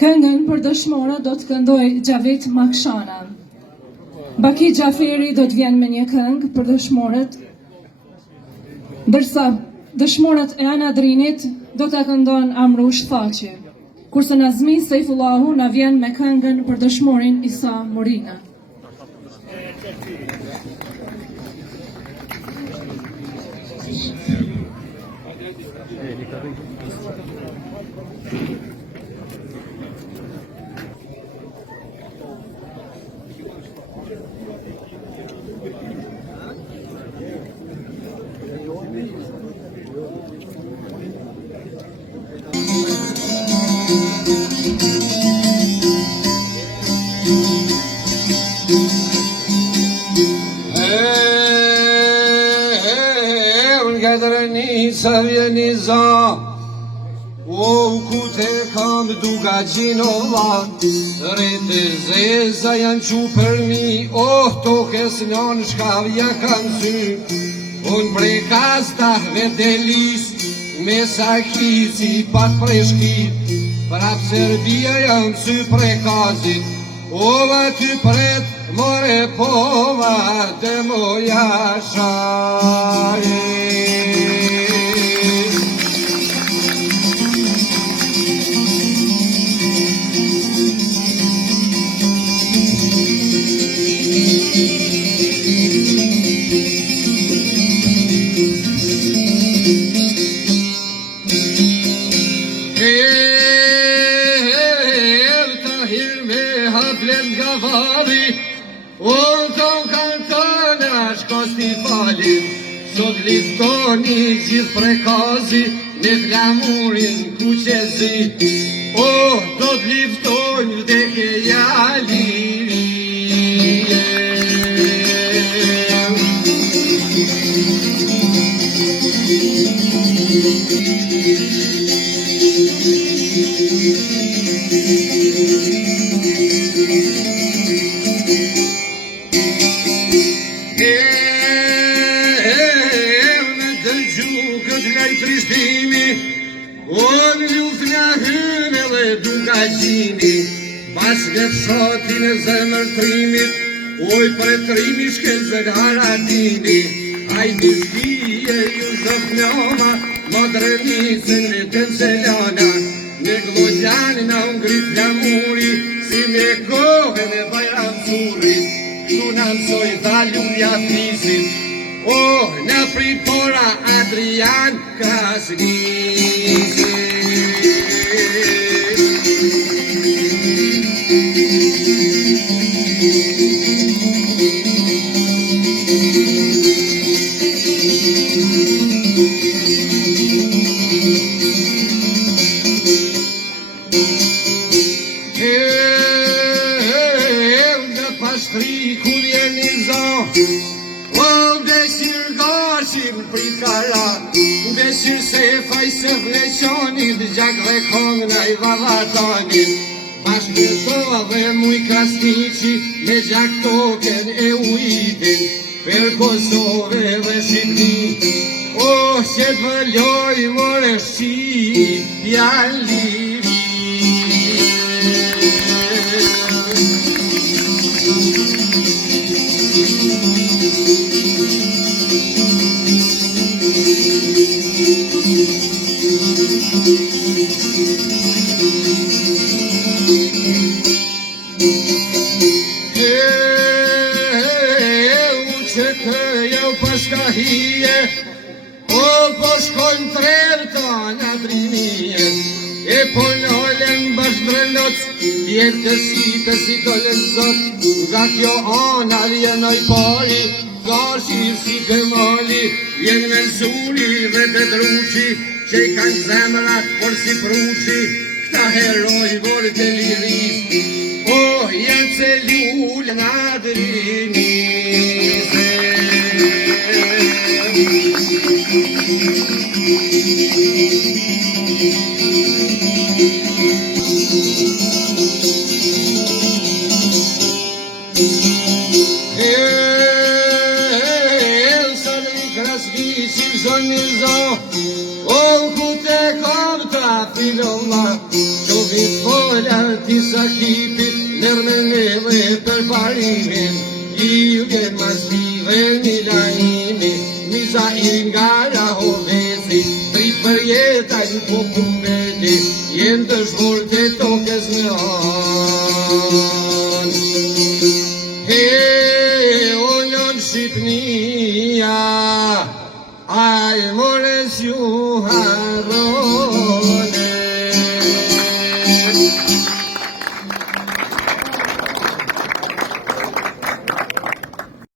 Këngën për dëshmorët do të këndoj Gjavit Makshana. Baki Gjaferi do të vjen me një këngë për dëshmorët, ndërsa dëshmorët e Anadrinit do të këndon Amrush Thaçi, kurse Nazmi Sejfullahu na vjen me këngën për dëshmorin Isa Morina. Savjeni za ku te kam duga gjinova rete zeza janë që për mi toke s'njon shkavja kam sy unë prej kastahve delis me sakici pat preshkit prap Serbia janë sy prej kazit ova ty pret more pova te moja share. Sot liftoni gjithë prekazi me flamurin kuqezi do të liftojnë vdekje jalirije. Unë luft nga hyme dhe duka gjini Bas në shotin e zemërtrimit Oj për trimi shkel zë haradini Hajdi shkije ju zëf në oma Modrenicën në të zelana Me glodjanë në ngrit flamuri Si me kohën e bajram curi Kështu në mësoj dhalluja fisit në pripora Adrian Krasniqi. Në pastri kur jeni zoh Besir se faj se vleqonit Gjak dhe kong në i vavatonit Bashk në toa dhe muj Krasniqi Me gjak token e ujtin Per Kosove dhe Shqipni që të vëlloj more Shqipja liri po shkojnë trerta në Adrinije po nëllën bashkëndrëndoc Vjetë të si dollën zot Nga kjo ana vjenoj pari Fashir si të mali Vjen me zuri dhe të druqi Që i kanë zemrat por si pruqi Këta heroj vorë të liris janë se lullë në Adrinise filona, čovjek tvoj lati sakipit, nërmën edhe për parimin, i vjen mastive një lajmi, miza i nga rahovesi, prit për jetaj në popull.